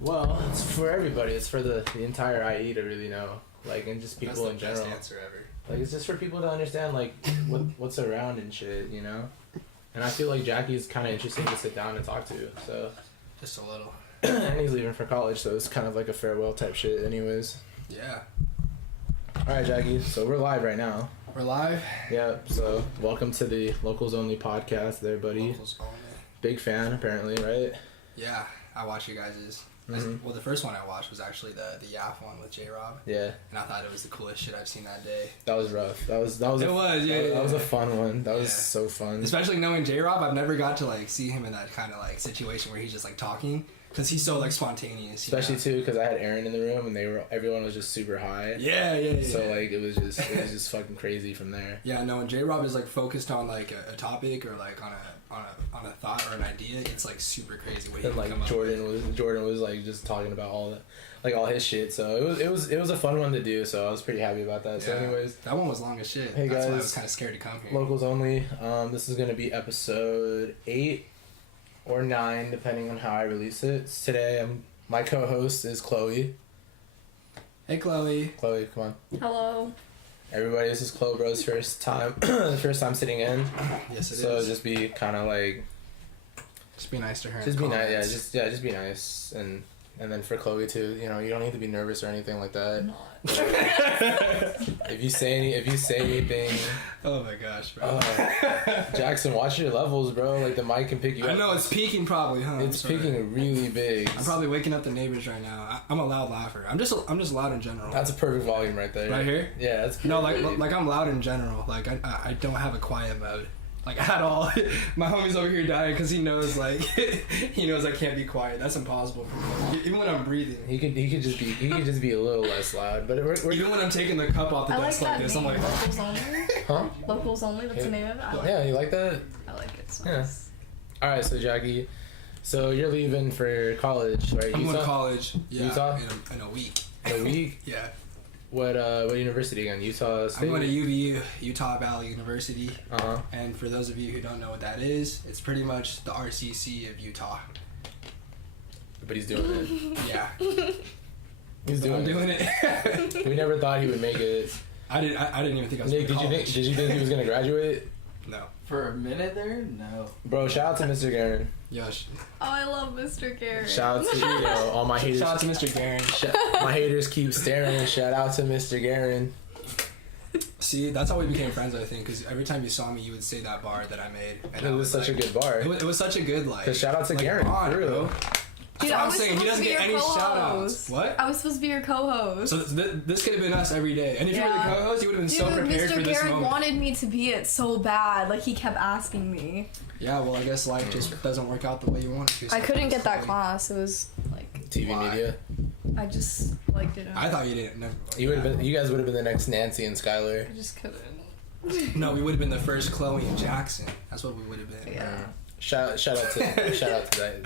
Well, it's for everybody. It's for the entire IE to really know, like, and just people in general. That's the best answer ever. Like, it's just for people to understand, like, what's around and shit, you know? And I feel like Jackie's kind of interesting to sit down and talk to, so. Just a little. And he's leaving for college, so it's kind of like a farewell type shit anyways. Yeah. Alright, Jackie, so we're live right now. We're live? Yeah, so welcome to the Locals Only podcast there, buddy. Locals Only. Big fan, apparently, right? Yeah, I watch you guys'. Well, the first one I watched was actually the Yap one with J-Rob. Yeah. And I thought it was the coolest shit I've seen that day. That was rough. That was That was a fun one. That was so fun. Especially knowing J-Rob, I've never got to like see him in that kind of like situation where he's just like talking. Because he's so like spontaneous. Especially too, because I had Aaron in the room and everyone was just super high. Yeah. So like it was just fucking crazy from there. Yeah, no, and J-Rob is like focused on like a topic or like on a thought or an idea. It's like super crazy what he And can like come Jordan was like just talking about all his shit. So it was a fun one to do. So I was pretty happy about that. Yeah. So anyways, that one was long as shit. Hey That's guys, why I was kind of scared to come here. Locals Only. This is gonna be episode 8 or 9 depending on how I release it. Today my co-host is Chloe. Hey Chloe. Chloe, come on. Hello. Everybody, this is Chloe Bro's first time sitting in. Yes, it is. So just be kind of like. Just be nice to her. Just be nice. Just be nice, and then for Chloe too. You know, you don't need to be nervous or anything like that. I'm not. If you say anything. Oh my gosh, bro. Jackson, watch your levels, bro. Like the mic can pick you up. I know it's peaking probably, huh? It's peaking really big. I'm probably waking up the neighbors right now. I'm a loud laugher. I'm just loud in general. That's a perfect volume right there. Right here? Yeah, that's perfect. No, like I'm loud in general. Like I don't have a quiet mode. Like at all. My homie's over here dying because he knows I can't be quiet. That's impossible for me. Even when I'm breathing. He could just be a little less loud. But we're even when I'm taking the cup off the desk like this, I'm like, Locals Only. Huh? Locals Only. That's the name of it. I like Yeah, you like that? I like it. So Yeah. nice. All right, so Jackie, so you're leaving for college, right? I'm going to college. Yeah, Utah? in a week. In a week? Yeah. What university again? Utah State? I'm going to UVU, Utah Valley University. Uh-huh. And for those of you who don't know what that is, it's pretty much the RCC of Utah. But he's doing it. Yeah. He's doing it. We never thought he would make it. I didn't even think I was Nick, going to college. did you think he was gonna graduate? No. For a minute there? No. Bro, shout out to Mr. Garen. Yosh. Oh, I love Mr. Gary. Shout out to all my haters. Shout out to Mr. Garen. My haters keep staring. Shout out to Mr. Garen. See, that's how we became friends, I think, because every time you saw me, you would say that bar that I made. And It was such a good bar. It was such a good, Cause shout out to Garen, bond, for real. bro. Dude, That's what I I'm was saying. He supposed doesn't to be get your any shout outs. co-host. What? I was supposed to be your co-host. So this could have been us every day. And if you were the Yeah. co-host, you would have been Dude, so prepared Mr. for this Garrett moment. wanted me to be it so bad. Like, he kept asking me. Yeah, well, I guess life just doesn't work out the way you want it to. I couldn't get that class. It was, like, TV Why? media. I just, like, didn't. I thought you didn't. Never, You guys would have been the next Nancy and Skylar. I just couldn't. No, we would have been the first Chloe and Jackson. That's what we would have been. Yeah. Shout out to that.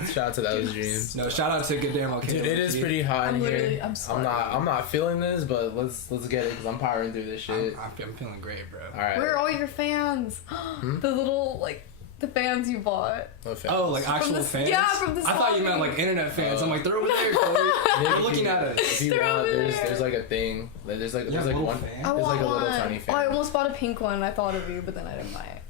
Shout out to those dreams. No, shout out to good damn okay. Dude, it is pretty hot in here. I'm sorry. I'm not feeling this, but let's get it because I'm powering through this shit. I'm feeling great, bro. All right. Where are all your fans? The little, like, the fans you bought. No fans. Oh, like actual fans? Yeah, from the I thought you meant like internet fans. I'm like, they're over there, Chloe. They're looking at us. If you They're want, over there's there. like a thing. There's like little one. fan? I There's like want a little one. tiny fan. Oh, I almost bought a pink one and I thought of you, but then I didn't buy it.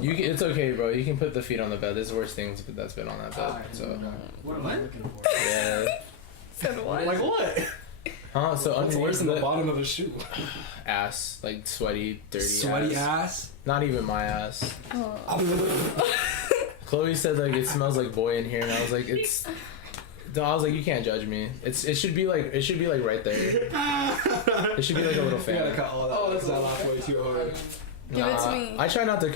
It's okay, bro. You can put the feet on the bed. There's worse things that's been on that bed. So What am I looking for? yeah. Said what? Like what? Huh? So What's worse than the underneath bottom of a shoe? ass, like sweaty, dirty Sweaty ass? Not even my ass. Oh. Chloe said like it smells like boy in here, and I was like it's. I was like, you can't judge me. It should be like right there. It should be like a little You fan. gotta cut all that. Oh, that's that laugh way too hard. Give it to me. I try not to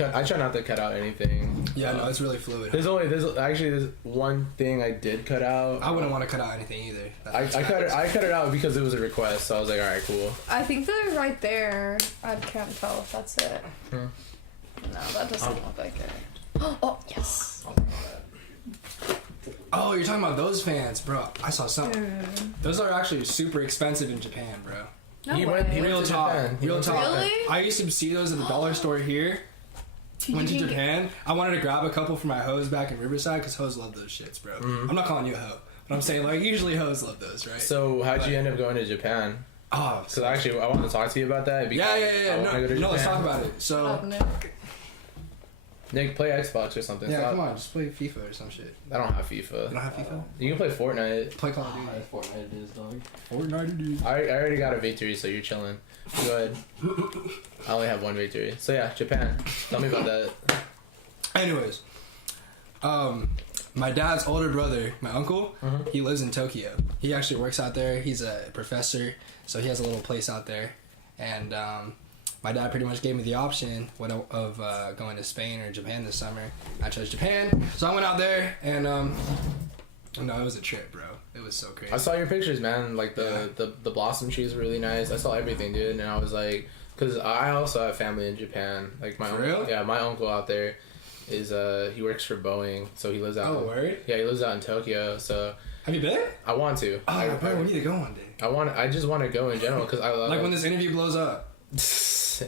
cut out anything. Yeah, no, it's really fluid. There's one thing I did cut out. I wouldn't want to cut out anything either. I cut it out because it was a request, so I was like, all right, cool. I think they're right there. I can't tell if that's it. No, that doesn't look like it. Oh, yes. Oh, you're talking about those fans, bro. I saw something. Dude. Those are actually super expensive in Japan, bro. No He way. went Real to talk. Japan. Real talk. Really? I used to see those at the dollar store here. Went to Japan. I wanted to grab a couple for my hoes back in Riverside because hoes love those shits, bro. I'm not calling you a hoe. But I'm saying, like, usually hoes love those, right? So how'd you end up going to Japan? Oh, Because actually, I wanted to talk to you about that. yeah. I wanna go to No, let's Japan. talk about it. So, Nick, play Xbox or something. yeah, Stop. come on, just play FIFA or some shit. I don't have FIFA. You don't have FIFA? You can play Fortnite. Play Call of Duty. Fortnite it is, dog. Fortnite, dude. I already got a victory, so you're chilling. Go ahead. I only have one victory. So yeah, Japan. Tell me about that. Anyways, my dad's older brother, my uncle, he lives in Tokyo. He actually works out there. He's a professor, so he has a little place out there. And my dad pretty much gave me the option of going to Spain or Japan this summer. I chose Japan, so I went out there, and no, it was a trip, bro. It was so crazy. I saw your pictures, man. Like the blossom trees were really nice. I saw everything, dude, and I was like, because I also have family in Japan. Like my For uncle, real? yeah, my uncle out there is he works for Boeing, so he lives out. Oh, word? Yeah, he lives out in Tokyo. So Have you been? I want to. Oh, bro, we need to go one day. I just want to go in general because I Like when this interview blows up,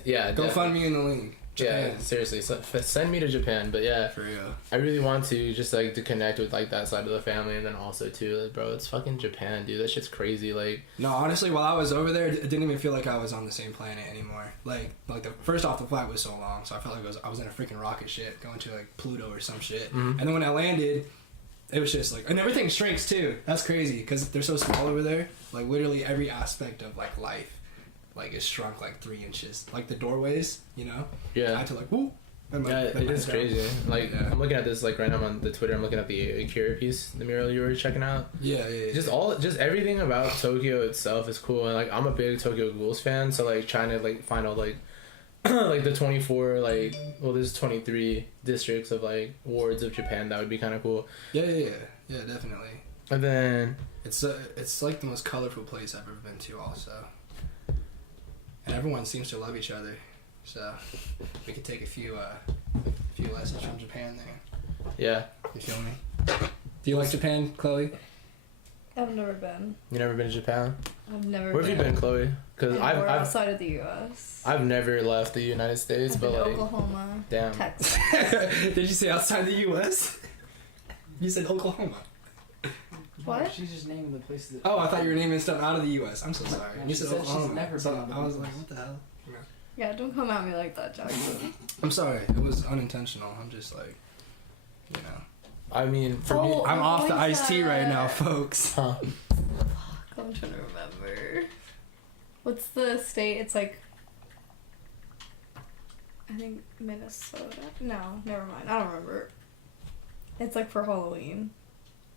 yeah, go definitely. find me in the link. Yeah, Japan. seriously, send me to Japan. But yeah, For real. I really want to just like to connect with like that side of the family, and then also too, like, bro, it's fucking Japan, dude. That shit's crazy. Like, No, honestly, while I was over there, it didn't even feel like I was on the same planet anymore. Like the first off, the flight was so long, so I felt like I was in a freaking rocket ship going to like Pluto or some shit. And then when I landed, it was just like, and everything shrinks too. That's crazy because they're so small over there. Like literally every aspect of like life, like is shrunk like 3 inches. Like the doorways, you know. yeah. I had to like whoop. And Yeah, let it my is head down. crazy. Like, Yeah. I'm looking at this, like, right now I'm on the Twitter, I'm looking at the Akira piece, the mural you were checking out. Yeah. Just everything about Tokyo itself is cool, and, like, I'm a big Tokyo Ghouls fan, so, like, trying to, like, find out, like, like, the 24, like, well, there's 23 districts of, like, wards of Japan, that would be kind of cool. Yeah, definitely. And then, It's like the most colorful place I've ever been to, also. And everyone seems to love each other, so we could take a few lessons from Japan there. yeah. You feel me? Do you like Japan, Chloe? I've never been. You never been to Japan? I've never Where have been. you been, Chloe? Because Anywhere I've outside of the U.S. I've never left the United States, I've but, been to like, Oklahoma, damn. Texas. Did you say outside the U.S.? You said Oklahoma. What? She's just naming the places that. Oh, I thought you were naming stuff out of the U.S. I'm so sorry. And You she said said she's Oklahoma. never So been to the I was US. like, what the hell? Yeah, don't come at me like that, Jackson. I'm sorry. It was unintentional. I'm just like, you know. I mean, for me, Oh. I'm off the my iced tea right now, God. folks. huh? I'm trying to remember. What's the state? It's like, I think Minnesota. No, never mind. I don't remember. It's like for Halloween.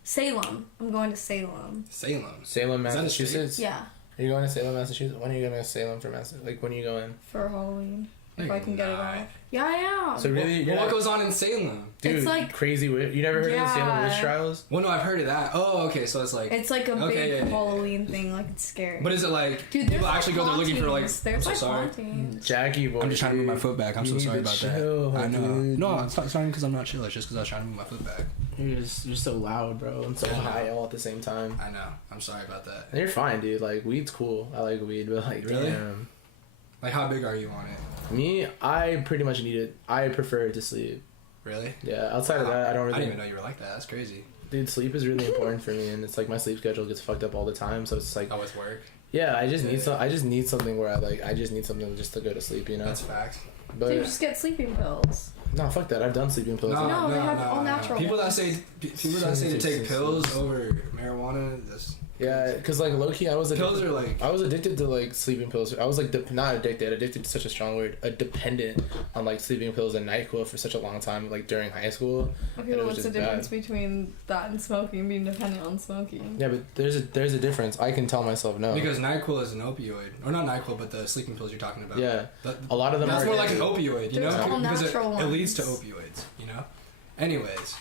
Salem. I'm going to Salem. Salem. Salem, Is that a state? Massachusetts? Yeah, Are you going to Salem, Massachusetts? When are you going to Salem for Massachusetts? Like, when are you going? for Halloween. If You're I can get it not. off. Yeah, I am. So really, you're What not, goes on in Salem? dude, It's like- crazy. You never heard of the Salem Yeah. witch trials? Well, no, I've heard of that. Oh, okay, so it's like. It's like a Okay, big yeah. Halloween thing. Like it's scary. But is it like Dude, people there's actually like go there looking for like? hauntings. I'm There's so like sorry. hauntings. Jackie Boi. I'm just trying to move my dude. foot back. I'm You so need sorry to about chill, that. I know. dude. No, it's not sorry because I'm not chill. It's just because I was trying to move my foot back. You're so loud, bro, and so high all at the same time. I know. I'm sorry about that. And you're fine, dude. Like, weed's cool. I like weed, but like, Really? damn. Like, how big are you on it? Me, I pretty much need it. I prefer to sleep. Really? Yeah. Outside of that, I don't I really. didn't even know you were like that. That's crazy. Dude, sleep is really important for me, and it's like my sleep schedule gets fucked up all the time. So it's like, Oh, with work. yeah, I just need Yeah. I just need something where I just need something just to go to sleep, you know. That's facts. But Dude, just get sleeping pills. no, fuck that. I've done sleeping pills. No, they have all natural People that ones. say to take pills over marijuana. That's Yeah, because like low key, I was pills addicted. are like. I was addicted to like sleeping pills. I was like not addicted. Addicted to such a strong word. A dependent on like sleeping pills and NyQuil for such a long time, like during high school. Okay, And it well, was what's the just difference bad. between that and smoking? Being dependent on smoking. Yeah, but there's a difference. I can tell myself no. Because NyQuil is an opioid, or not NyQuil, but the sleeping pills you're talking about. Yeah, That- a lot of them That's are more like an addictive. opioid, you There's know, all because natural it leads to ones. opioids, you know. Anyways,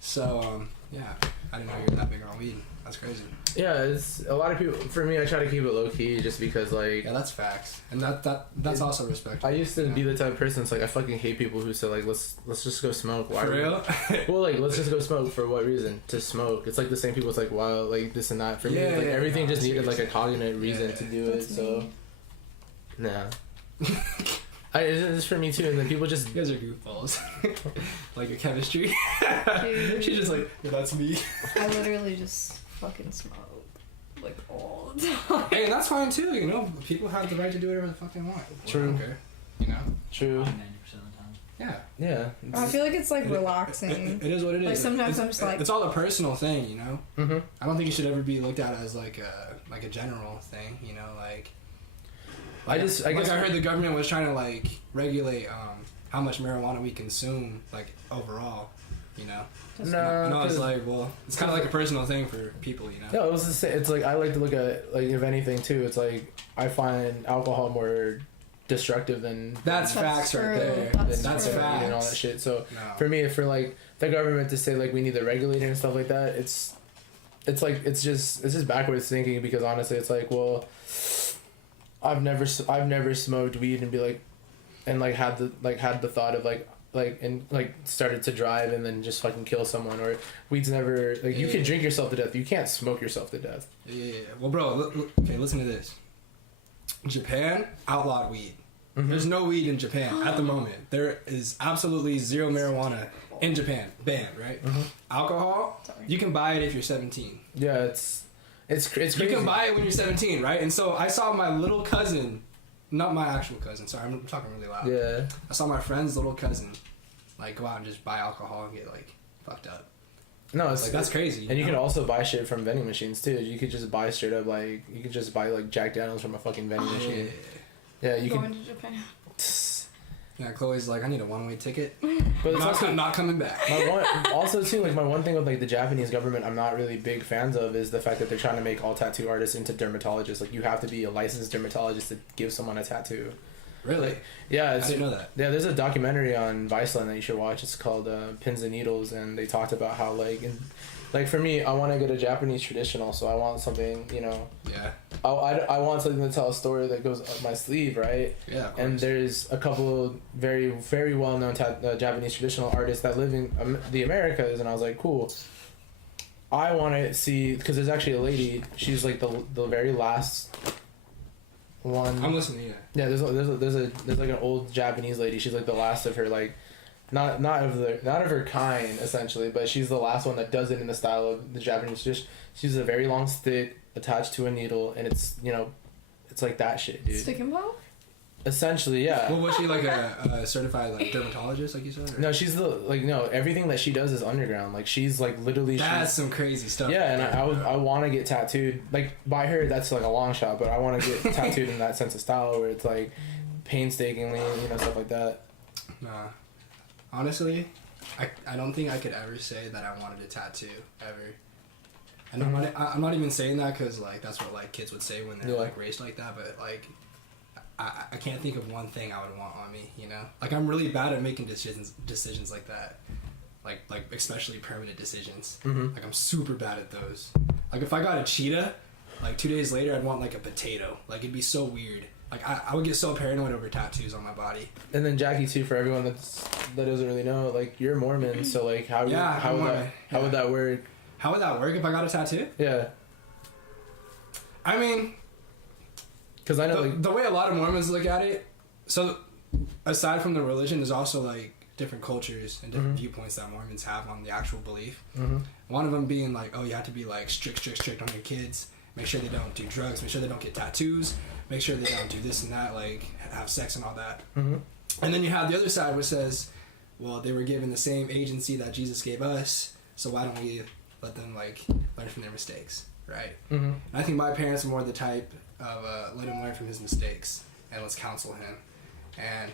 so yeah, I didn't know you were that big on weed. That's crazy. Yeah, it's a lot of people. For me, I try to keep it low key just because like Yeah, that's facts, and that's also respect. I used to be the type of person. It's like I fucking hate people who say like let's just go smoke. Why? For real? Well, like let's just go smoke for what reason? To smoke. It's like the same people. It's like wow, like this and that. For me, Yeah, like yeah, everything no, I just see needed what like a you're cognate reason Yeah. to do it. That's So me. nah. It's for me too, and then people just You guys are goofballs. Like your chemistry. Dude. She's just like, yeah, that's me. I literally just fucking smoke. Like, all the time. Hey, and that's fine too, you know? People have the right to do whatever the fuck they want. True. I don't care, you know? True. 90% of the time. Yeah. Yeah. I feel like it's, like, relaxing. It is what it is. Like, sometimes I'm just like... It's all a personal thing, you know? Mm-hmm. I don't think it should ever be looked at as, like a general thing, you know? Like I guess I heard the government was trying to, like, regulate how much marijuana we consume, like, overall, you know? No, and I was like, well, it's kind of like a personal thing for people, you know? No, it was the same. It's like I like to look at, like, if anything too, it's like I find alcohol more destructive than That's facts true. right there. That's true. facts. And all that shit. So No. for me, for like the government to say like we need to regulate it and stuff like that, it's like it's just backwards thinking, because honestly, it's like, well, I've never smoked weed and be like, and like had the thought of like and like started to drive and then just fucking kill someone, or weed's never like you can drink yourself to death, you can't smoke yourself to death. Yeah. Well, bro, okay, listen to this. Japan outlawed weed. Mm-hmm. There's no weed in Japan at the moment. There is absolutely zero marijuana in Japan. Banned, right? Mm-hmm. Alcohol, you can buy it if you're 17. Yeah, it's crazy. You can buy it when you're 17, right? And so I saw my little cousin, not my actual cousin, sorry, I'm talking really loud. Yeah. I saw my friend's little cousin, like, go out and just buy alcohol and get, like, fucked up. No, it's Like, that's crazy. And you can also buy shit from vending machines too. You could just buy straight up like you could just buy like Jack Daniels from a fucking vending machine. Yeah, you Going can. to Japan. Yeah, Chloe's like, I need a one-way ticket. But it's also Not coming back. also too, like my one thing with like the Japanese government I'm not really big fans of is the fact that they're trying to make all tattoo artists into dermatologists. Like you have to be a licensed dermatologist to give someone a tattoo. Really? Yeah, I didn't know that. Yeah, there's a documentary on Viceland that you should watch. It's called Pins and Needles, and they talked about how like for me, I want to get a Japanese traditional, so I want something, you know. Yeah. I want something to tell a story that goes up my sleeve, right? Yeah, of And course. there's a couple very, very well-known Japanese traditional artists that live in the Americas, and I was like, cool. I want to see, because there's actually a lady, she's like the very last one. I'm listening, yeah. Yeah, there's like an old Japanese lady. She's like the last of her like, not of her kind essentially, but she's the last one that does it in the style of the Japanese tradition. She's a very long stick attached to a needle, and it's, you know, it's like that shit, dude. Stick and poke? Essentially, yeah. Well, was she like a certified like dermatologist, like you said? Or? No, she's everything that she does is underground. Like she's like literally. That's some crazy stuff. Yeah, and I want to get tattooed like by her. That's like a long shot, but I want to get tattooed in that sense of style where it's like painstakingly, you know, stuff like that. Nah. Honestly, I don't think I could ever say that I wanted a tattoo ever. And I'm not even saying that because like that's what like kids would say when they're like raised like that. But like I can't think of one thing I would want on me. You know, like I'm really bad at making decisions like that. Like especially permanent decisions. Mm-hmm. Like I'm super bad at those. Like if I got a cheetah, like 2 days later I'd want like a potato. Like it'd be so weird. Like I would get so paranoid over tattoos on my body. And then Jackie too, for everyone that doesn't really know, like you're Mormon, so like how would that work? How would that work if I got a tattoo? Yeah. I mean, because I know the way a lot of Mormons look at it. So aside from the religion, there's also like different cultures and different viewpoints that Mormons have on the actual belief. Mm-hmm. One of them being like, oh, you have to be like strict on your kids. Make sure they don't do drugs. Make sure they don't get tattoos. Make sure they don't do this and that, like have sex and all that. Mm-hmm. And then you have the other side which says, well, they were given the same agency that Jesus gave us, so why don't we let them like learn from their mistakes, right? Mm-hmm. And I think my parents are more the type of let him learn from his mistakes and let's counsel him. And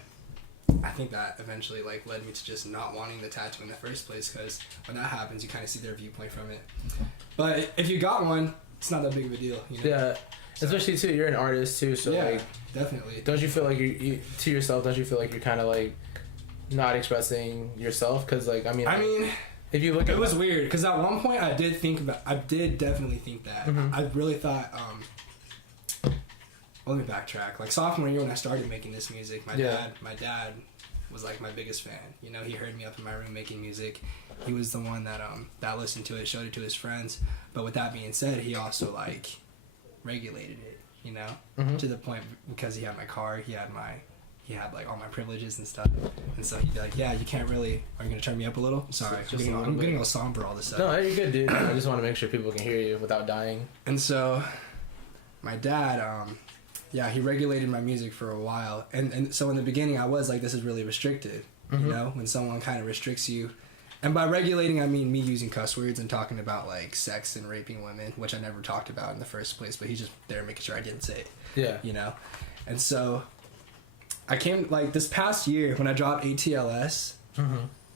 I think that eventually like led me to just not wanting the tattoo in the first place, because when that happens, you kind of see their viewpoint from it. But if you got one, it's not that big of a deal, you know? Yeah. So, especially too, you're an artist too, so yeah, like definitely. don't you feel like you to yourself? Don't you feel like you're kind of like not expressing yourself? Because like I mean, if you look at it was weird because at one point I did definitely think that. Mm-hmm. I really thought. Let me backtrack. Like sophomore year when I started making this music, my dad was like my biggest fan. You know, he heard me up in my room making music. He was the one that listened to it, showed it to his friends. But with that being said, he also like regulated it, you know, to the point because he had my car, he had he had like all my privileges and stuff. And so he'd be like, yeah, you can't really, are you gonna turn me up a little? Sorry, I'm getting all somber all this stuff. No, you're good, dude. I just want to make sure people can hear you without dying. And so my dad, he regulated my music for a while. And so in the beginning I was like, this is really restricted. You know, when someone kind of restricts you. And by regulating, I mean me using cuss words and talking about like sex and raping women, which I never talked about in the first place, but he's just there making sure I didn't say it. Yeah. You know? And so I came, like, this past year when I dropped ATLS,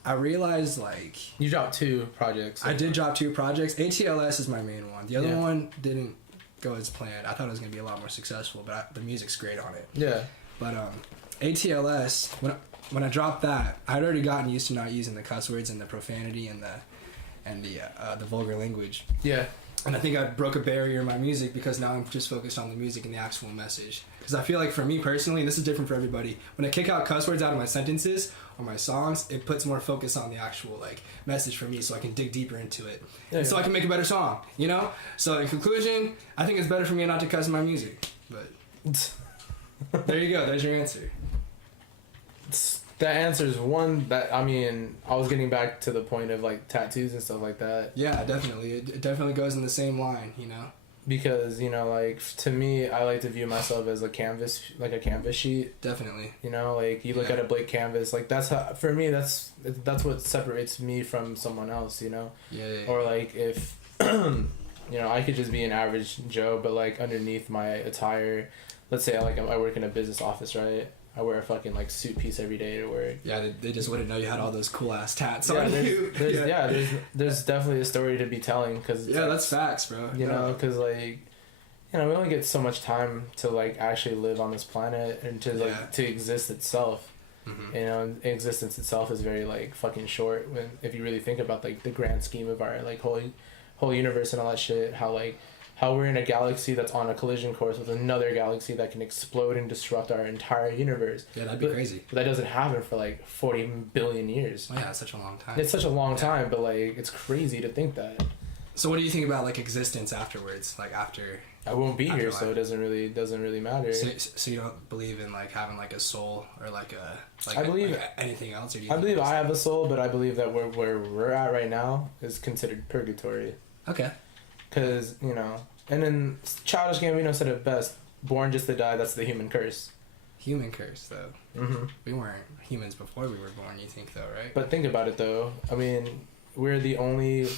I realized, like... You dropped 2 projects. I did drop 2 projects. ATLS is my main one. The other one didn't go as planned. I thought it was going to be a lot more successful, but the music's great on it. Yeah. But ATLS, when I dropped that, I'd already gotten used to not using the cuss words and the profanity and the vulgar language. Yeah. And I think I broke a barrier in my music because now I'm just focused on the music and the actual message. Because I feel like for me personally, and this is different for everybody, when I kick out cuss words out of my sentences or my songs, it puts more focus on the actual like message for me, so I can dig deeper into it. And so I can make a better song, you know? So in conclusion, I think it's better for me not to cuss in my music. But there you go. There's your answer. That answer is one that, I mean, I was getting back to the point of like tattoos and stuff like that. Yeah, definitely. It definitely goes in the same line, you know? Because, you know, like, to me, I like to view myself as a canvas sheet. Definitely. You know, like, you look at a blank canvas, like, that's how, for me, that's what separates me from someone else, you know? Yeah. Or, like, if, you know, I could just be an average Joe, but, like, underneath my attire, let's say, I work in a business office, right? I wear a fucking like suit piece every day to work. Yeah, they just wouldn't know you had all those cool ass tats on you. There's definitely a story to be telling, cause that's facts, bro. You know, cause like, you know, we only get so much time to like actually live on this planet and to like to exist itself. You know, and existence itself is very like fucking short when if you really think about like the grand scheme of our like whole universe and all that shit. How we're in a galaxy that's on a collision course with another galaxy that can explode and disrupt our entire universe. Yeah, that'd be crazy. But that doesn't happen for like 40 billion years. Well, yeah, it's such a long time. It's such a long time, but like it's crazy to think that. So what do you think about like existence afterwards? Like after I won't be here, so it doesn't really matter. So you don't believe in like having like a soul or like I believe anything else? Or do you I believe I have a soul, but I believe that where we're at right now is considered purgatory. Okay. Because, you know, and then Childish Gambino said it best, born just to die, that's the human curse. Human curse, though. Mm-hmm. We weren't humans before we were born, you think, though, right? But think about it, though. I mean, we're the only,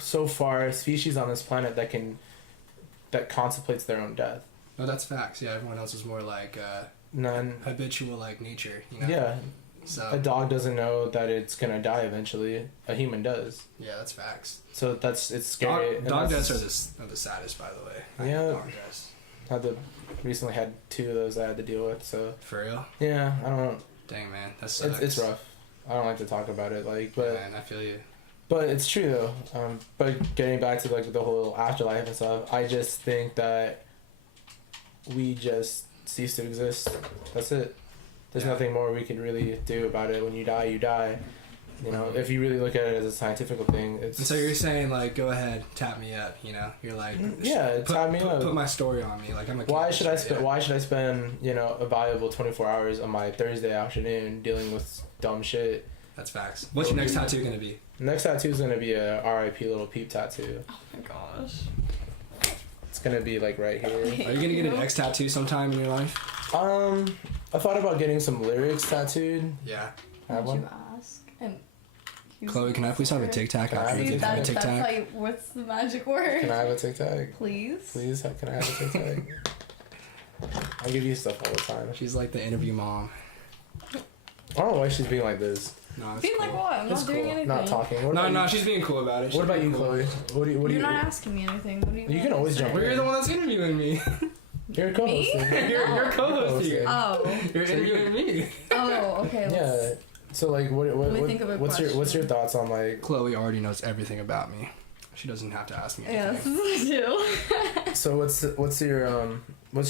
so far, species on this planet that contemplates their own death. No, that's facts. Yeah, everyone else is more like habitual, like nature, you know? Yeah. So a dog doesn't know that it's gonna die eventually. A human does. Yeah, that's facts. So it's scary. Dog deaths are the saddest, by the way. Yeah. Dog deaths. Recently had 2 of those I had to deal with. So. For real? Yeah, I don't. Dang, man, that sucks. It's rough. I don't like to talk about it, like, but. Man, I feel you. But it's true though. But getting back to like the whole afterlife and stuff, I just think that we just cease to exist. That's it. There's nothing more we can really do about it. When you die, you die. You know, if you really look at it as a scientific thing, it's... And so you're saying, like, go ahead, tap me up, you know? You're like... tap me up. Put my story on me. Like, I'm a... Why should I spend, you know, a valuable 24 hours on my Thursday afternoon dealing with dumb shit? That's facts. What's your next tattoo gonna be? Next tattoo is gonna be a RIP little peep tattoo. Oh my gosh. It's gonna be, like, right here. Are you gonna get an X tattoo sometime in your life? I thought about getting some lyrics tattooed. Yeah. Have one? You ask? And Chloe, can I please have a Tic Tac? That's like, what's the magic word? Can I have a Tic Tac? Please? Can I have a Tic Tac? I give you stuff all the time. She's like the interview mom. I don't know why she's being like this. No, being cool. Like what? I'm not doing anything. Not talking. No, she's being cool about it. What about you, Chloe? What do you? You're not asking me anything. What do you? You can always jump in. You're the one that's interviewing me. You're co-hosting. You're co-hosting here. Oh. You're interviewing me. Oh, okay. Yeah. So like, what's your thoughts on like? Chloe already knows everything about me. She doesn't have to ask me anything. Yes, I do. So what's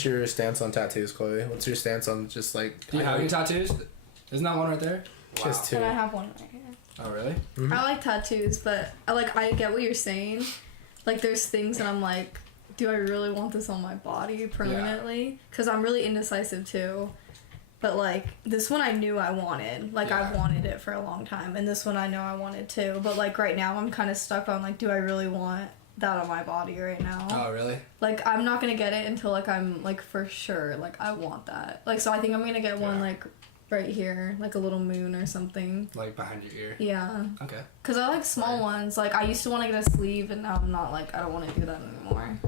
your stance on tattoos, Chloe? What's your stance on just like? Do you have any tattoos? Isn't that one right there? Wow. Just 2. And I have one right here. Oh really? Mm-hmm. I like tattoos, but I get what you're saying. Like there's things that I'm like, do I really want this on my body permanently? Because I'm really indecisive too. But like this one I knew I wanted. Like I've wanted it for a long time, and this one I know I wanted too. But like right now I'm kind of stuck on like, do I really want that on my body right now? Oh really? Like I'm not gonna get it until like I'm like for sure like I want that. Like so I think I'm gonna get one like right here, like a little moon or something. Like behind your ear. Yeah. Okay. Cause I like small ones. Like I used to want to get a sleeve, and now I'm not like I don't want to do that anymore.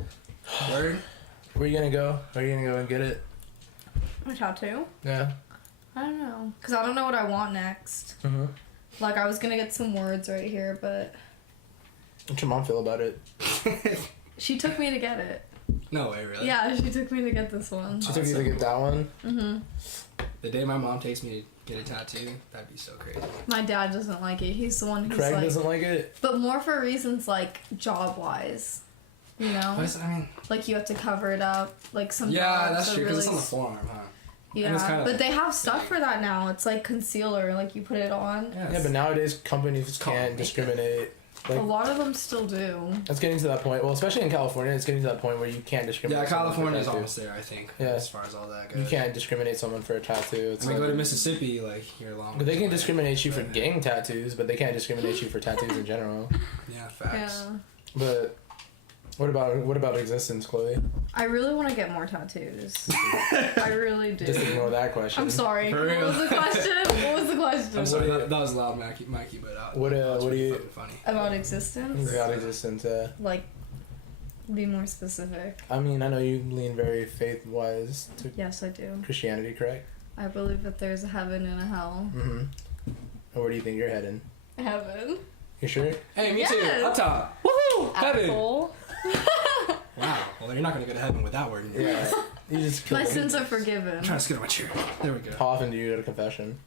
Word. Where you gonna go? Are you gonna go and get it? A tattoo? Yeah. I don't know. Cause I don't know what I want next. Mm-hmm. Like I was gonna get some words right here, but What's your mom feel about it? she took me to get it. No way, really? Yeah, she took me to get this one. She took you to get that one? Mhm. The day my mom takes me to get a tattoo, that'd be so crazy. My dad doesn't like it. He's the one who's Craig like, doesn't like it? but more for reasons like job wise. You know, I mean, like you have to cover it up. Like some yeah, jobs that's are true. Because really it's on the forearm, huh? Yeah, it's kinda but they have stuff for that now. It's like concealer, like you put it on. Yeah, but nowadays companies can't discriminate. Like, A lot of them still do. it's getting to that point. Well, especially in California, it's getting to that point where you can't discriminate. Yeah, someone for a California's tattoo. almost there, I think. Yeah. As far as all that goes. You can't discriminate someone for a tattoo. It's I mean, like, go to Mississippi, like, you're long. but they can discriminate you for gang tattoos, but they can't discriminate you for tattoos in general. Yeah, facts. Yeah. But what about existence, Chloe? I really want to get more tattoos. I really do. Just ignore that question. I'm sorry. For What real. was the question? What was the question? I'm sorry, that was loud, Mikey, but What do you- fucking funny. About existence? About existence, Like, be more specific. I mean, I know you lean very faith-wise to Yes, I do. Christianity, correct? I believe that there's a heaven and a hell. Mm-hmm. And where do you think you're heading? Heaven? You sure? Hey, me too. Yes. Up top. Woohoo! Heaven. Asshole. Wow. Well, you're not gonna go to heaven with that word. Yeah. You just killed My him. sins are forgiven. I'm trying to skid on my chair. There we go. How often do you go to confession?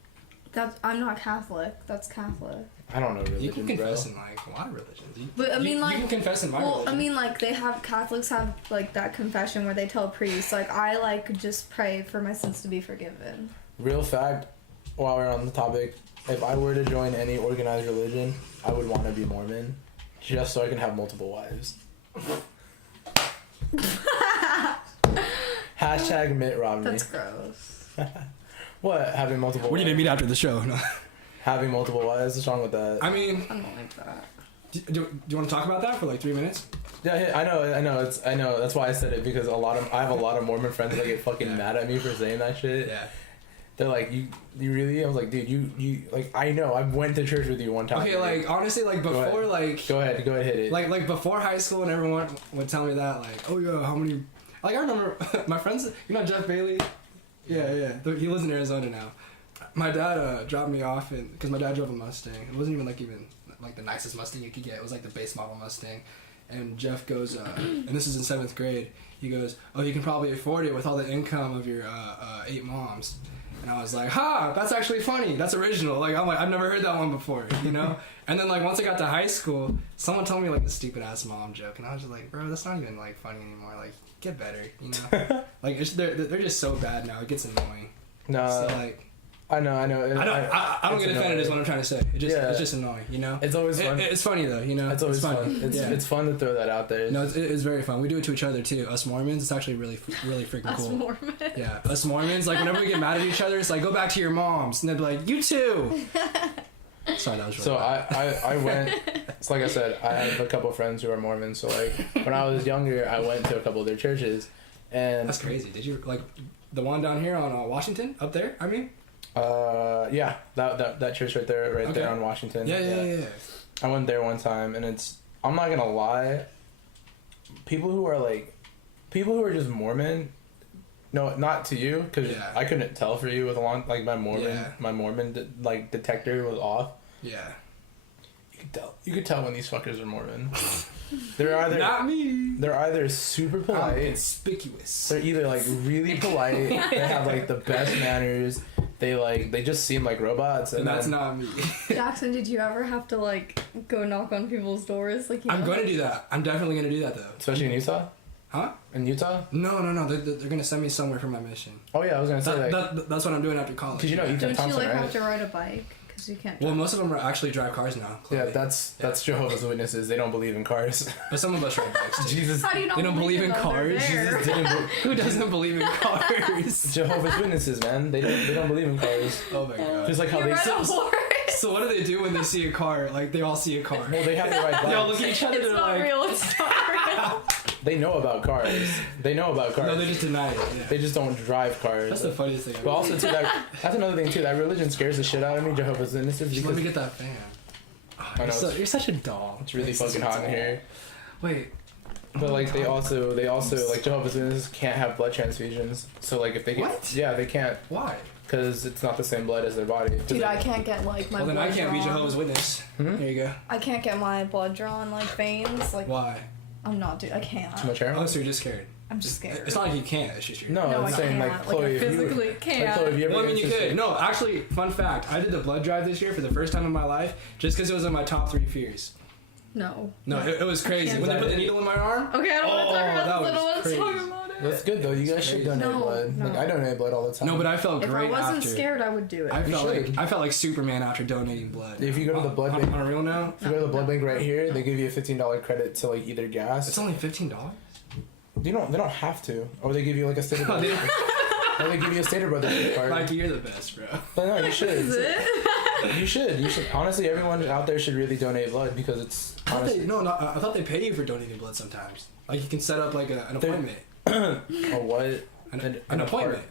I'm not Catholic. That's Catholic. I don't know religion, You can confess bro. in like a lot of religions. But I mean, you like, can confess in my well, religion. I mean, like Catholics have like that confession where they tell priests, like, I like just pray for my sins to be forgiven. Real fact, while we're on the topic, if I were to join any organized religion, I would want to be Mormon, just so I can have multiple wives. Hashtag Mitt Romney. That's gross. What? Having multiple What do you wives? need to meet after the show? No. Having multiple wives? What's wrong with that? I mean, I don't like that. do you want to talk about that for like 3 minutes? Yeah, I know. That's why I said it, because I have a lot of Mormon friends that get fucking mad at me for saying that shit. Yeah. They're like, you really? I was like, dude, you like, I know. I went to church with you one time. Okay, like honestly, like before, like Go ahead, hit it. like before high school, and everyone would tell me that, like, oh yeah, how many? Like I remember my friends. You know Jeff Bailey? Yeah. He lives in Arizona now. My dad dropped me off, because my dad drove a Mustang. It wasn't even like the nicest Mustang you could get. It was like the base model Mustang. And Jeff goes, and this is in 7th grade. He goes, oh, you can probably afford it with all the income of your 8 moms. And I was like, ha, that's actually funny. That's original. Like, I'm like, I've never heard that one before, you know? And then, like, once I got to high school, someone told me, like, the stupid-ass mom joke. And I was just like, bro, that's not even, like, funny anymore. Like, get better, you know? Like, they're just so bad now. It gets annoying. No, So, like... I know. I don't get offended is what I'm trying to say. It's just annoying, you know? It's always fun. It's funny, though, you know? It's always funny. fun. Yeah. It's fun to throw that out there. No, it's very fun. We do it to each other, too. Us Mormons, it's actually really freaking Us cool. Mormon. Yeah, us Mormons, like, whenever we get mad at each other, it's like, go back to your moms. And they'd be like, you too! Sorry, that was really So bad. I went, it's like I said, I have a couple friends who are Mormons, so like when I was younger I went to a couple of their churches, and That's crazy. Did you, like, the one down here on Washington? Up there, I mean? yeah, that church right there Okay. on Washington. Yeah. I went there one time, and I'm not gonna lie, people who are just Mormon, no, not to you, because Yeah. I couldn't tell for you with a long, like my Mormon detector was off. Yeah. You could tell when these fuckers are Mormon. They're either Not me. They're either super I'm polite. conspicuous. They're either like really polite. They have like the best manners. They just seem like robots. And that's then- not me. Jackson, did you ever have to like go knock on people's doors? Like I'm going to do that. I'm definitely going to do that, though. especially in Utah. Huh? In Utah? No. They're going to send me somewhere for my mission. Oh yeah, I was gonna say like That's what I'm doing after college. because you know Utah Don't you Thompson, like right? have to ride a bike? because you can't. Well, most of them are actually drive cars now. Yeah, Chloe. that's Jehovah's Witnesses. They don't believe in cars. But some of us ride bikes too. Jesus, How do you not They don't believe in them? They're cars? there. Jesus didn't. Who doesn't believe in cars? Jehovah's Witnesses, man. They don't believe in cars. Oh my god. Just like how You they ride a horse. So what do they do when they see a car? Like they all see a car. well, they have the right They all bikes. look at each other. It's They're not like, real. It's not real. They know about cars. They know about cars. no, they just deny it. Yeah. They just don't drive cars. That's the funniest thing. But also too, that's another thing too. That religion scares the shit out of me. Jehovah's Witnesses. Just let me Because get that fan. Oh, I know, you're such a doll. it's really You're such fucking a hot in doll. here. Wait. But like they also like Jehovah's Witnesses can't have blood transfusions. So like if they get, What? yeah, they can't Why? because it's not the same blood as their body. Dude, I can't get like my. Well, then I blood can't be drawn. Jehovah's Witness. Hmm? There you go. I can't get my blood drawn like veins. Like Why? I'm not. Dude, I can't. Too much hair. Oh, so you're just scared. I'm just scared. It's not like you can't. It's just you're. No, No, I'm I saying can't. like Like, Chloe, I if you physically like can't. Chloe, if you ever Well, I mean, you interested- could. No, actually, fun fact. I did the blood drive this year for the first time in my life, just because it was in my top 3 fears. No. No, it was crazy. can't When they do put the that. needle in my arm. Okay, I don't want to talk Oh, about that this. I don't was want to talk crazy. about it. That's good though. You guys should donate No, blood. no. Like I donate blood all the time. No, but I felt If I great wasn't after. scared, I would do it. I You felt should. like I felt like Superman after donating blood. If you go to the blood on, bank, on a real now, if you go to the blood bank right here, they give you a $15 credit to like either gas. it's only $15. They don't have to, or they give you like a Stater Brothers, or they give you a Stater Brothers gift card. Like you're the best, bro. But no, you should. Is it? You should. Honestly, everyone out there should really donate blood because it's I thought honestly. they, no, I thought they pay you for donating blood sometimes. Like you can set up like an appointment. Oh what? An appointment.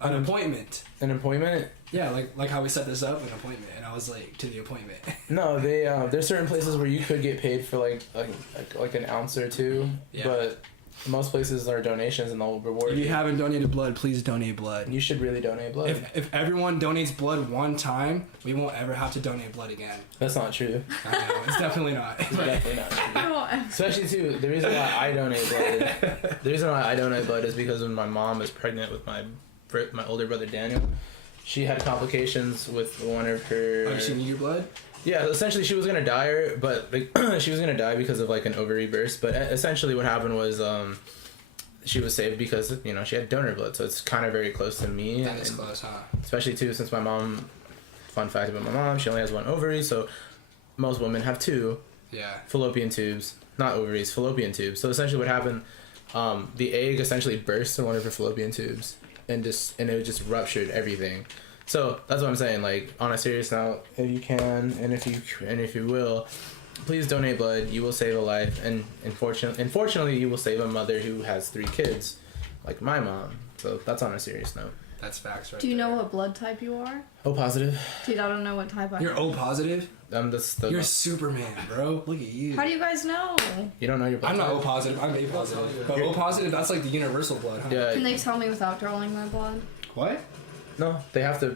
An appointment. An appointment? Yeah, like how we set this up, an appointment, and I was like to the appointment. No, they there's certain places where you could get paid for like an ounce or two, Yeah. but most places are donations and they'll reward If you haven't donated blood, please donate blood. You should really donate blood. If everyone donates blood one time, we won't ever have to donate blood again. That's not true. I know, it's definitely not. It's definitely not true. No, Especially too, the reason why I donate blood is because when my mom was pregnant with my older brother Daniel, she had complications with one of her. Oh, she need your blood? Yeah, essentially she was gonna die, but like she was gonna die because of like an ovary burst. But essentially what happened was she was saved because she had donor blood, so it's kind of very close to me. That is and close, huh? especially too since my mom. Fun fact about my mom: she only has one ovary, so most women have 2 Yeah. fallopian tubes, not ovaries, fallopian tubes. So essentially what happened, the egg essentially burst in one of her fallopian tubes and it just ruptured everything. So that's what I'm saying. Like on a serious note, if you can and if you will, please donate blood. You will save a life, and unfortunately, you will save a mother who has 3 kids, like my mom. So that's on a serious note. That's facts, right? do you know there. what blood type you are? O positive. Dude, I don't know what type I am. You're O positive? That's the. You're Superman, bro. Look at you. How do you guys know? You don't know your blood I'm not type? O positive. I'm A positive. But O positive, that's like the universal blood, huh? Yeah. Can they tell me without drawing my blood? What? No, they have to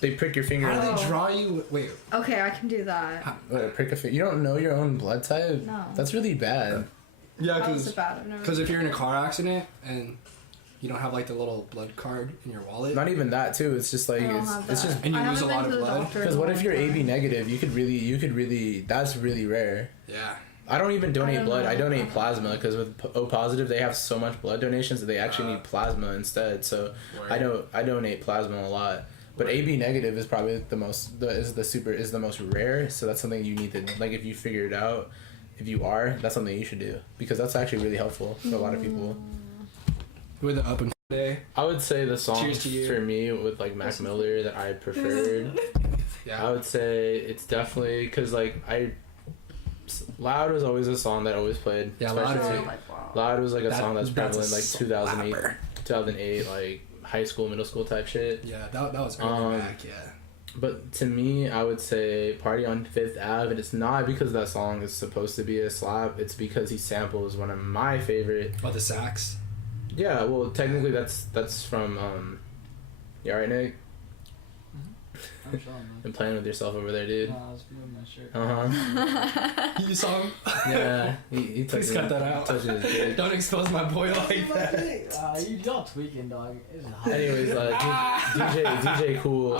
they prick your finger. How do Oh. they draw you? Wait. Okay, I can do that. Prick a finger. You don't know your own blood type? No. That's really bad. Yeah, How is it bad? I've never. because if you're in a car accident and you don't have like the little blood card in your wallet, Not even that too. It's just like I don't have it's that. just And you I lose haven't a lot been of to the blood? doctor in because a what if long you're time. AB negative? You could really that's really rare. yeah. I don't even donate don't blood. know. I donate plasma because with O positive they have so much blood donations that they actually need plasma instead. So I donate plasma a lot. But AB negative is probably the most the most rare. So that's something you need to like if you figure it out. If you are, that's something you should do because that's actually really helpful for a lot of people. With the up and day. I would say the song Cheers to you. for me with like Mac Miller that I preferred. Yeah. I would say it's definitely because like Loud was always a song that always played. Yeah, especially- Loud is- Oh, like, wow. Loud was like a That- song that's that's a prevalent like 2008, slapper. 2008 like high school, middle school type shit. Yeah, that was early back, yeah. But to me, I would say "Party on Fifth Ave," and it's not because that song is supposed to be a slap. It's because he samples one of my favorite. Oh, the sax. Yeah, well, technically that's from. You alright, Nick? I'm chilling, man. Been playing with yourself over there, dude. Nah, I was moving my shirt. You saw him? Yeah, he Please cut that out. touching his dick. Don't expose my boy like that. Y'all tweaking, dog. It's hot. Anyways, DJ Cool.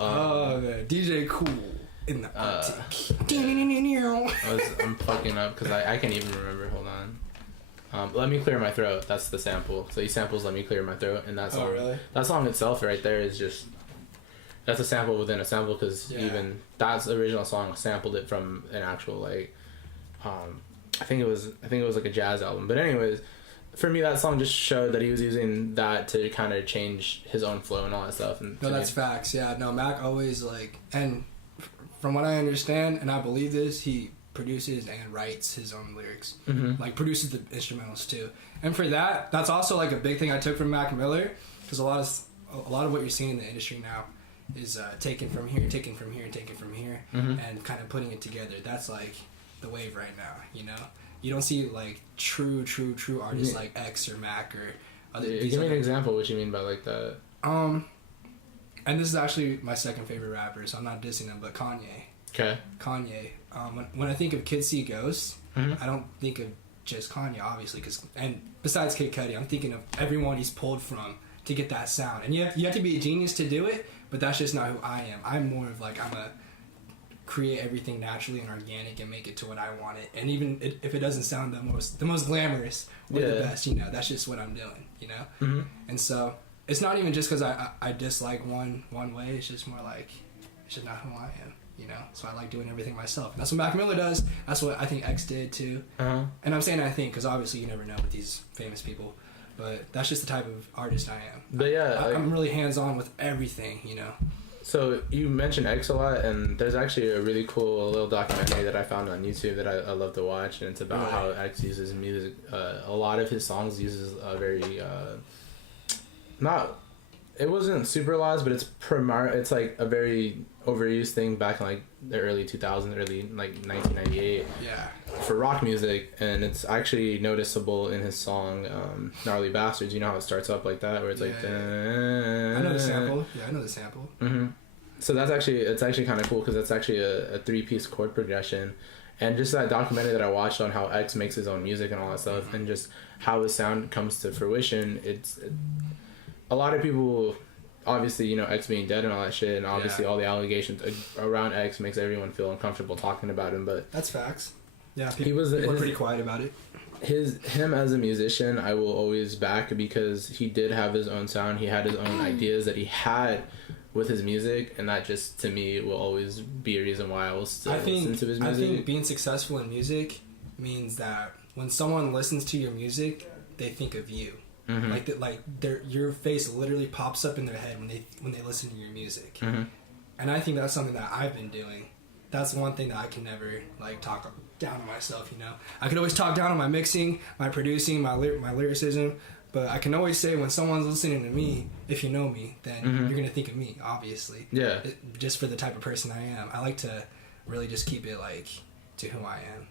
Oh, man. DJ Cool in the Arctic. I'm fucking up because I can't even remember. Hold on. Let Me Clear My Throat. That's the sample. So he samples Let Me Clear My Throat, and that song. Oh, really? That song itself right there is just that's a sample within a sample, because Yeah. even that's the original song sampled it from an actual like I think it was like a jazz album. But anyways, for me that song just showed that he was using that to kind of change his own flow and all that stuff. And No, that's facts. Yeah, no, Mac always like, and from what I understand, and I believe this, he produces and writes his own lyrics. Mm-hmm. Like produces the instrumentals too. And for that, that's also like a big thing I took from Mac Miller, because a lot of what you're seeing in the industry now is taken from here, taken from here, taken from here, Mm-hmm. and kind of putting it together. That's like the wave right now, you know? You don't see like true artists like X or Mac or other. Give me an example what you mean by like that. And this is actually my second favorite rapper, so I'm not dissing him, but Kanye. Okay. Kanye. When I think of Kids See Ghosts, Mm-hmm. I don't think of just Kanye, obviously, and besides Kid Cudi, I'm thinking of everyone he's pulled from to get that sound. And you have to be a genius to do it, but that's just not who I am. I'm more of like, I'm a create everything naturally and organic and make it to what I want it. And even if it doesn't sound the most glamorous or the best, you know, that's just what I'm doing, you know? Mm-hmm. And so it's not even just because I dislike one way. It's just more like, it's just not who I am, you know? So I like doing everything myself. And that's what Mac Miller does. That's what I think X did too. Uh-huh. And I'm saying I think because obviously you never know with these famous people. But that's just the type of artist I am. But yeah, I'm really hands-on with everything, you know? So you mentioned X a lot, and there's actually a really cool little documentary that I found on YouTube that I love to watch, and it's about how X uses music. A lot of his songs uses a very it wasn't supervised, but it's like a very overused thing back in like the early 2000s, early like 1998. Yeah. For rock music, and it's actually noticeable in his song "Gnarly Bastards." You know how it starts up like that, where it's like. I know the sample. Yeah, I know the sample. Mm-hmm. So it's actually kind of cool because it's actually a 3-piece chord progression, and just that documentary that I watched on how X makes his own music and all that stuff, and just how his sound comes to fruition. A lot of people, obviously, you know, X being dead and all that shit, and obviously all the allegations around X makes everyone feel uncomfortable talking about him. But that's facts. Yeah, people were pretty quiet about it. Him as a musician, I will always back, because he did have his own sound. He had his own ideas that he had with his music, and that just, to me, will always be a reason why I will still listen to his music. I think being successful in music means that when someone listens to your music, they think of you. Mm-hmm. Your face literally pops up in their head when they listen to your music. Mm-hmm. And I think that's something that I've been doing. That's one thing that I can never like talk down on myself, you know. I could always talk down on my mixing, my producing, my lyricism, but I can always say when someone's listening to me, if you know me, then you're gonna think of me, obviously. Yeah. Just for the type of person I am, I like to really just keep it like to who I am.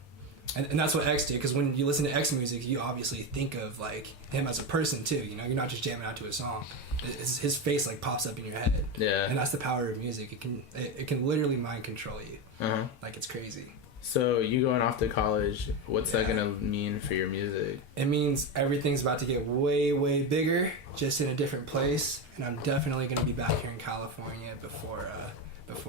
And that's what X did, because when you listen to X music, you obviously think of like him as a person too. You know, you're not just jamming out to a song. His face like pops up in your head. Yeah. And that's the power of music. It can literally mind control you. Uh-huh. Like, it's crazy. So you going off to college, what's that gonna mean for your music? It means everything's about to get way bigger, just in a different place. And I'm definitely gonna be back here in California before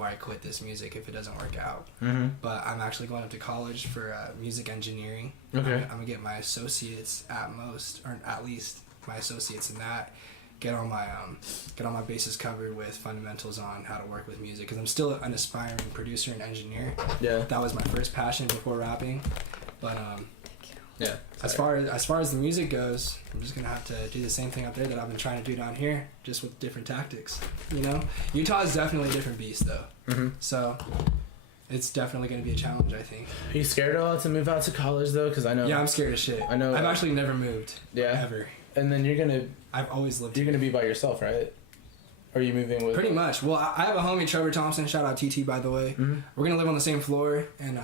I quit this music if it doesn't work out. Mm-hmm. But I'm actually going up to college for music engineering. Okay. I'm gonna get my associates at most, or at least my associates in that. Get all my bases covered with fundamentals on how to work with music, because I'm still an aspiring producer and engineer. Yeah. That was my first passion before rapping. But yeah. as far as the music goes, I'm just gonna have to do the same thing up there that I've been trying to do down here, just with different tactics. You know, Utah is definitely a different beast, though. Mm-hmm. So it's definitely gonna be a challenge, I think. Are you scared at all to move out to college though? Because I know. Yeah, I'm scared as shit. I know. I've actually never moved. Yeah. Ever. And then I've always lived. You're gonna be by yourself, right? Or are you moving with? Pretty much. Well, I have a homie, Trevor Thompson. Shout out TT, by the way. Mm-hmm. We're gonna live on the same floor and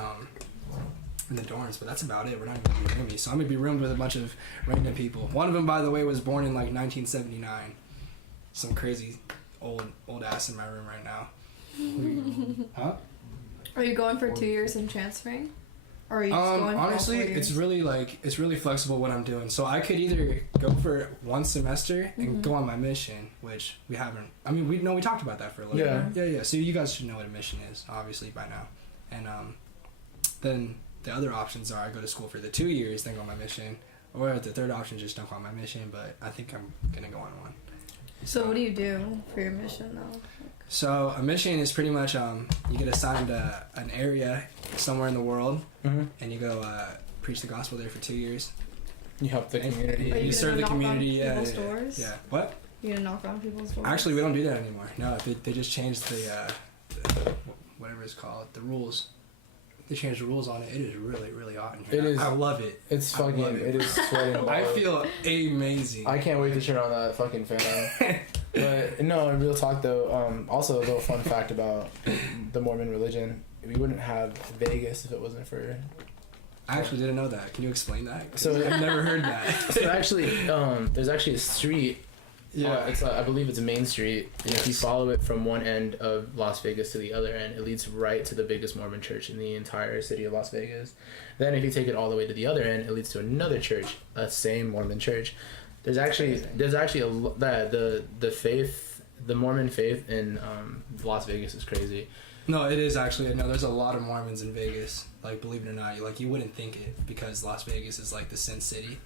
in the dorms, but that's about it. We're not even gonna be roomies. So I'm gonna be roomed with a bunch of random people. One of them, by the way, was born in like 1979. Some crazy old ass in my room right now. Huh? Are you going for 2 years and transferring? Or are you just going for honestly, 4 years? it's really flexible what I'm doing. So I could either go for one semester and go on my mission, which we haven't. I mean, we talked about that for a little bit. Yeah. So you guys should know what a mission is, obviously, by now. And then the other options are I go to school for the 2 years, then go on my mission, or the third option is just don't go on my mission. But I think I'm gonna go on one. So what do you do for your mission though? So a mission is pretty much you get assigned an area somewhere in the world, Mm-hmm. and you go preach the gospel there for 2 years. You help the community. Are You you serve the gonna knock on community. Yeah, people's yeah, doors? yeah. What? You gonna knock on people's doors? Actually, we don't do that anymore. No, they just changed the whatever it's called, the rules. They changed the rules on it. It is really, really hot in here. It is. I love it. It's I fucking. love It is sweating. I balls. feel amazing. I can't wait to turn on that fucking fan. But no, in real talk though, also a little fun fact about the Mormon religion: we wouldn't have Vegas if it wasn't for. I actually didn't know that. Can you explain that? 'Cause So- I've never heard that. So actually, there's actually a street. Yeah. It's I believe it's Main Street, and if you follow it from one end of Las Vegas to the other end, it leads right to the biggest Mormon church in the entire city of Las Vegas. Then if you take it all the way to the other end, it leads to another church, a same Mormon church. There's actually the Mormon faith in Las Vegas is crazy. No, it is actually. No, there's a lot of Mormons in Vegas. Like, believe it or not, you wouldn't think it because Las Vegas is like the sin city,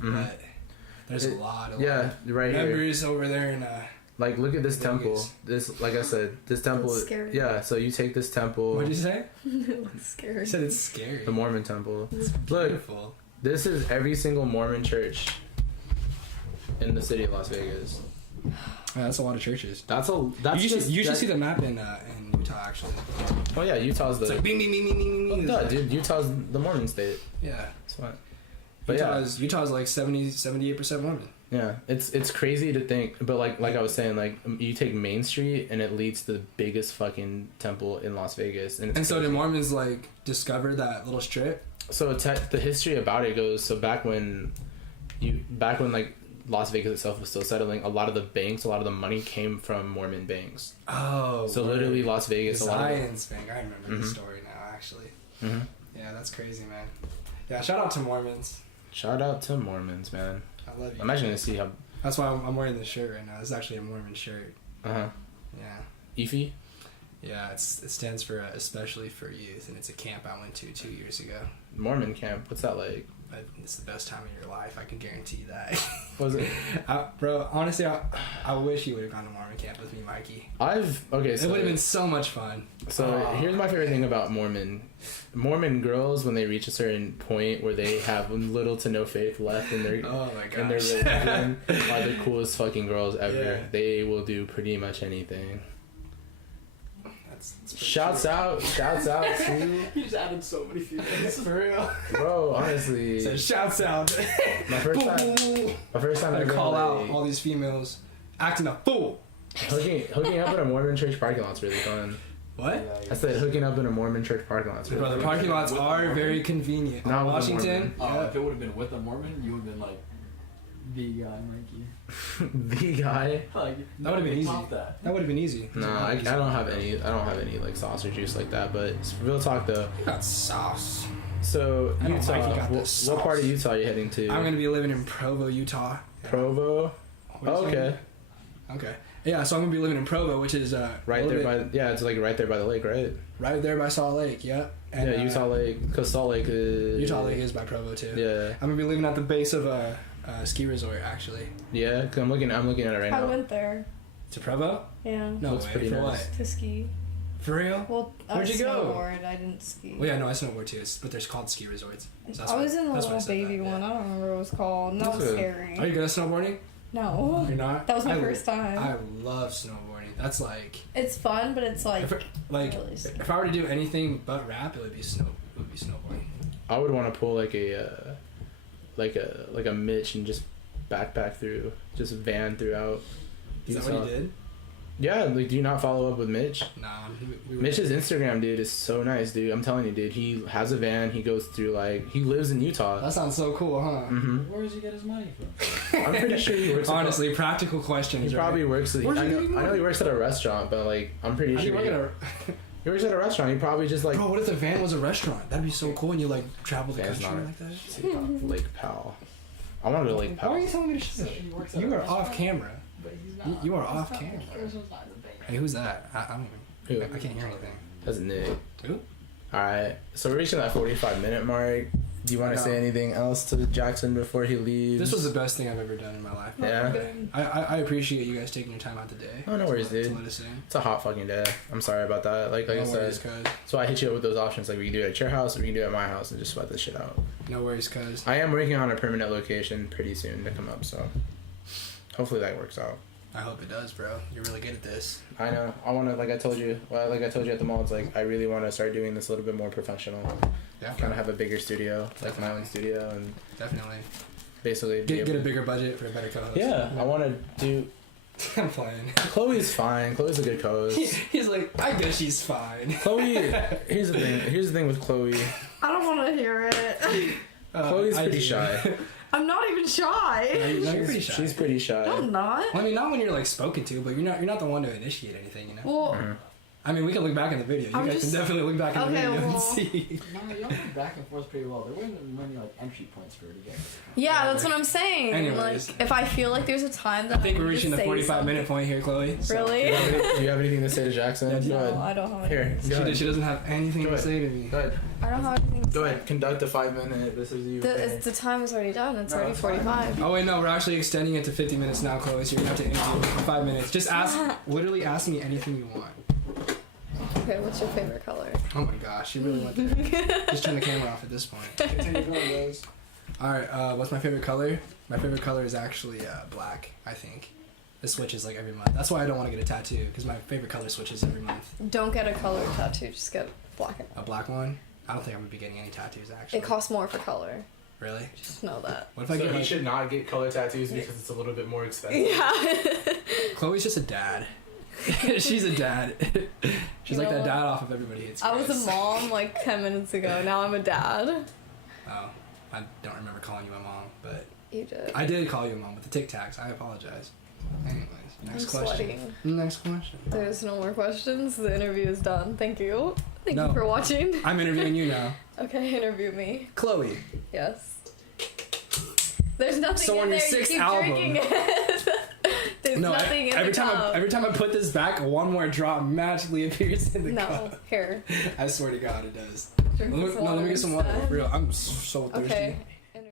but there's a lot of right here. members over there in Like, look at this Vegas. temple. This, like I said, this temple. That's scary. Yeah, so you take this temple. What did you say? It looks scary. I said it's scary. The Mormon temple. It's Look, beautiful. this is every single Mormon church in the city of Las Vegas. Yeah, that's a lot of churches. That's You should see the map in Utah actually. Oh yeah, Utah's It's the. like bing bing bing bing bing bing. No, dude, Utah's the Mormon state. Yeah. It's fine. But yeah, Utah's like 78% Mormon. yeah, it's crazy to think, but like I was saying, like you take Main Street and it leads to the biggest fucking temple in Las Vegas, and So did Mormons like discover that little strip? So the history about it goes so back when like Las Vegas itself was still settling, a lot of the money came from Mormon banks. Oh. So literally Las Vegas, the a lot of Zions Bank. I remember the story now actually. Mm-hmm. Yeah, that's crazy, man. Yeah, shout out to Mormons. Shout out to Mormons, man. I love you. I'm actually gonna see how. That's why I'm wearing this shirt right now. It's actually a Mormon shirt. Yeah. Ify. Yeah, it stands for especially for youth, and it's a camp I went to 2 years ago. Mormon camp. What's that like? But it's the best time of your life. I can guarantee that. What was it? Bro, honestly, I wish you would have gone to Mormon camp with me, Mikey. Okay. So It would have been so much fun. So here's my favorite thing about Mormon girls when they reach a certain point where they have little to no faith left in their Oh my in their gosh. religion are the coolest fucking girls ever. Yeah. They will do pretty much anything. That's pretty Shouts true. out to You just added so many feelings. For real. bro. Honestly, So shouts out. my first time I'm ever gonna call out like, all these females acting a fool. hooking up in a Mormon church parking lot's really fun. What? I said hooking up in a Mormon church parking lot's really Bro, the fun. parking lots With a are Mormon? very convenient. Not with a Washington. Mormon. If it would have been with a Mormon, you would have been like the guy, Mikey. The guy. Like That would've been easy. That. That would have been easy. No, I don't have any like sauce or juice like that. But real talk though. Got sauce. So I know Utah, Mikey got the what part of sauce. Utah are you heading to? I'm gonna be living in Provo, Utah. Provo. What are you Okay. saying? Okay. Yeah, so I'm gonna be living in Provo, which is Right there it's like right there by the lake, right? right there by Salt Lake. Yeah. And, yeah, Utah Lake, because Salt Lake is. Utah Lake is by Provo too. Yeah, I'm gonna be living at the base of a ski resort actually. yeah. 'Cause I'm looking at it right I now. went there. To Provo? Yeah. No Looks way. pretty For nice. what? To ski. For real? Well, Where'd you go? snowboard. I didn't ski. Well, yeah, no, I snowboard too, but there's called ski resorts. So that's I why- was in the that's why I little said baby that, one. yeah. I don't remember what it was called. And that That's was good. scary. Are you good at snowboarding? No. You're not? That was my I- first time. I love snowboarding. That's like It's fun, but it's like like really scary. if I were to do anything but rap, it would be snowboarding. I would want to pull like a Mitch and just backpack through, just van throughout. Is that what you did? Yeah, like, do you not follow up with Mitch? Nah, we Mitch's Instagram, dude, is so nice, dude. I'm telling you, dude. He has a van. He goes through he lives in Utah. That sounds so cool, huh? Mm-hmm. Where does he get his money from? I'm pretty sure he works. Honestly, practical questions. he probably works. I Where's he know, getting I know money? he works at a restaurant, but I'm pretty How do sure you work at he works at a restaurant. He probably just Bro, what if the van was a restaurant? That'd be so cool, and you travel the Van's country not like that. Lake Powell. I want to go to Lake Why are Powell. you telling me to shut up? He works at You a are off restaurant, camera. But he's not. You are He's off not- camera. There's not the bank. Hey, who's that? I don't even. Who? I can't hear anything. That's Nick. Who? All right, so we're reaching that 45-minute mark. Do you want to say anything else to Jackson before he leaves? This was the best thing I've ever done in my life. Yeah. I appreciate you guys taking your time out today. Oh, no worries, dude. To let us in. It's a hot fucking day. I'm sorry about that. Like I said, so I hit you up with those options. Like we can do it at your house, or we can do it at my house, and just sweat this shit out. No worries, cuz. I am working on a permanent location pretty soon to come up, so hopefully that works out. I hope it does, bro. You're really good at this. I know. I want to, like I told you at the mall, it's like I really want to start doing this a little bit more professional. Yeah. Kind of have a bigger studio, like my own studio, and definitely basically get a bigger budget for a better co-host. Yeah, I want to do. I'm playing. Chloe's fine. Chloe's a good co-host. He's like, I guess she's fine. Chloe. Here's the thing. Here's the thing with Chloe. I don't want to hear it. Chloe's pretty shy. I'm not even shy. You're pretty shy. She's pretty shy. No, I'm not. Well, I mean, not when you're like spoken to, but you're not the one to initiate anything, you know. Well, I mean, we can look back in the video. You guys can definitely look back in the video and see. No, y'all went back and forth pretty well. There weren't many like entry points for it together. yeah, that's what I'm saying. Anyways. Like, if I feel like there's a time that I think we're need to reaching the say 45-minute point here, Chloe. So. Really? Do you have anything to say to Jackson? Yeah, Go No, ahead. I don't have Here, anything. go ahead. She doesn't have anything Go to ahead. say to me. Go ahead. I don't have anything to Go say. ahead. Conduct a 5-minute. This is you. The time is already done. It's already it's fine. 45. Oh wait, no, we're actually extending it to 50 minutes now, Chloe. So you're gonna have to interview for 5 minutes. Just literally ask me anything you want. Okay, what's your favorite color? Oh my gosh, she really went there. Just turn the camera off at this point. Continue going, guys. All right, what's my favorite color? My favorite color is actually black. I think it switches like every month. That's why I don't want to get a tattoo because my favorite color switches every month. Don't get a color tattoo. Just get black. A black one? I don't think I'm gonna be getting any tattoos actually. It costs more for color. Really? Just know that. What if I So get he like? should not get color tattoos because it's a little bit more expensive. Yeah. Chloe's just a dad. She's a dad. She's You like know that what? dad off of Everybody Hates I Chris. was a mom like 10 minutes ago. Now I'm a dad. Oh, I don't remember calling you a mom, but You did. I did call you a mom with the Tic Tacs. I apologize. Anyways, next I'm question. sweating. Next question. There's no more questions. The interview is done. Thank you. Thank No. you for watching. I'm interviewing you now. Okay, interview me. Chloe. Yes. There's nothing So in on your there. You sixth keep album- drinking it. There's No, nothing in every the time cup. every time I put this back, one more drop magically appears in the No, cup. here. I swear to God, it does. Drink this Let me water get some water. instead. For real, I'm so thirsty. Okay,